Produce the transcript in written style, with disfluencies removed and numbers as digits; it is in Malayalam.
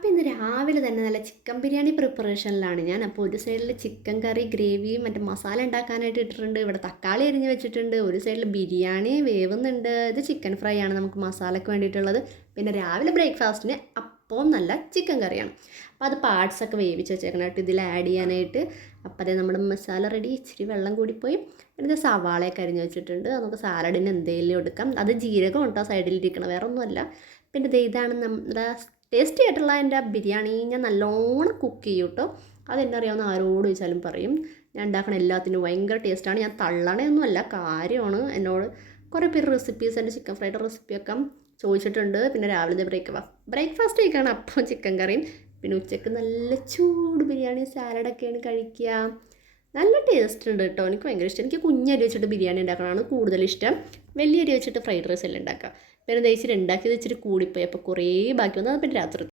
അപ്പോൾ ഇന്ന് രാവിലെ തന്നെ നല്ല ചിക്കൻ ബിരിയാണി പ്രിപ്പറേഷനിലാണ് ഞാൻ. അപ്പോൾ ഒരു സൈഡിൽ ചിക്കൻ കറി ഗ്രേവിയും മറ്റേ മസാല ഉണ്ടാക്കാനായിട്ട് ഇട്ടിട്ടുണ്ട്. ഇവിടെ തക്കാളി അരിഞ്ഞ് വെച്ചിട്ടുണ്ട്. ഒരു സൈഡിൽ ബിരിയാണി വേവുന്നുണ്ട്. ഇത് ചിക്കൻ ഫ്രൈ ആണ് നമുക്ക് മസാലയ്ക്ക് വേണ്ടിയിട്ടുള്ളത്. പിന്നെ രാവിലെ ബ്രേക്ക്ഫാസ്റ്റിന് അപ്പവും നല്ല ചിക്കൻ കറിയാണ്. അപ്പോൾ അത് പാർട്സൊക്കെ വേവിച്ച് വെച്ചേക്കണായിട്ട് ഇതിൽ ആഡ് ചെയ്യാനായിട്ട്. അപ്പോൾ അതേ നമ്മുടെ മസാല റെഡി. ഇച്ചിരി വെള്ളം കൂടിപ്പോയി. പിന്നെ സവാളയൊക്കെ അരിഞ്ഞ് വെച്ചിട്ടുണ്ട്. നമുക്ക് സാലഡിന് എന്തെങ്കിലും എടുക്കാം. അത് ജീരകം കേട്ടോ സൈഡിലിരിക്കണം, വേറെ ഒന്നുമല്ല. പിന്നെ ഇതാണ് നമ്മുടെ ടേസ്റ്റി ആയിട്ടുള്ള എൻ്റെ ബിരിയാണി. ഞാൻ നല്ലോണം കുക്ക് ചെയ്യും കേട്ടോ. അതെന്നെ അറിയാവുന്ന ആരോട് ചോദിച്ചാലും പറയും. ഞാൻ ഉണ്ടാക്കണ എല്ലാത്തിനും ഭയങ്കര ടേസ്റ്റാണ്. ഞാൻ തള്ളണയൊന്നുമല്ല, കാര്യമാണ്. എന്നോട് കുറേ പേര് റെസിപ്പീസ് എൻ്റെ ചിക്കൻ ഫ്രൈഡ് റെസിപ്പിയൊക്കെ ചോദിച്ചിട്ടുണ്ട്. പിന്നെ രാവിലത്തെ ബ്രേക്ക്ഫാസ്റ്റ് കഴിക്കുകയാണ് അപ്പം ചിക്കൻ കറിയും. പിന്നെ ഉച്ചയ്ക്ക് നല്ല ചൂട് ബിരിയാണി സാലഡൊക്കെയാണ് കഴിക്കുക. നല്ല ടേസ്റ്റ് ഉണ്ട് കേട്ടോ. എനിക്ക് ഭയങ്കര ഇഷ്ടം. എനിക്ക് കുഞ്ഞരി വെച്ചിട്ട് ബിരിയാണി ഉണ്ടാക്കണതാണ് കൂടുതൽ ഇഷ്ടം. വലിയ അരി വെച്ചിട്ട് ഫ്രൈഡ് റൈസ് എല്ലാം ഉണ്ടാക്കുക. പിന്നെ ഇച്ചിരി ഉണ്ടാക്കിയത് ഇച്ചിരി കൂടിപ്പോയി. അപ്പോൾ കുറേ ബാക്കി വന്നു. അത് പിന്നെ രാത്രി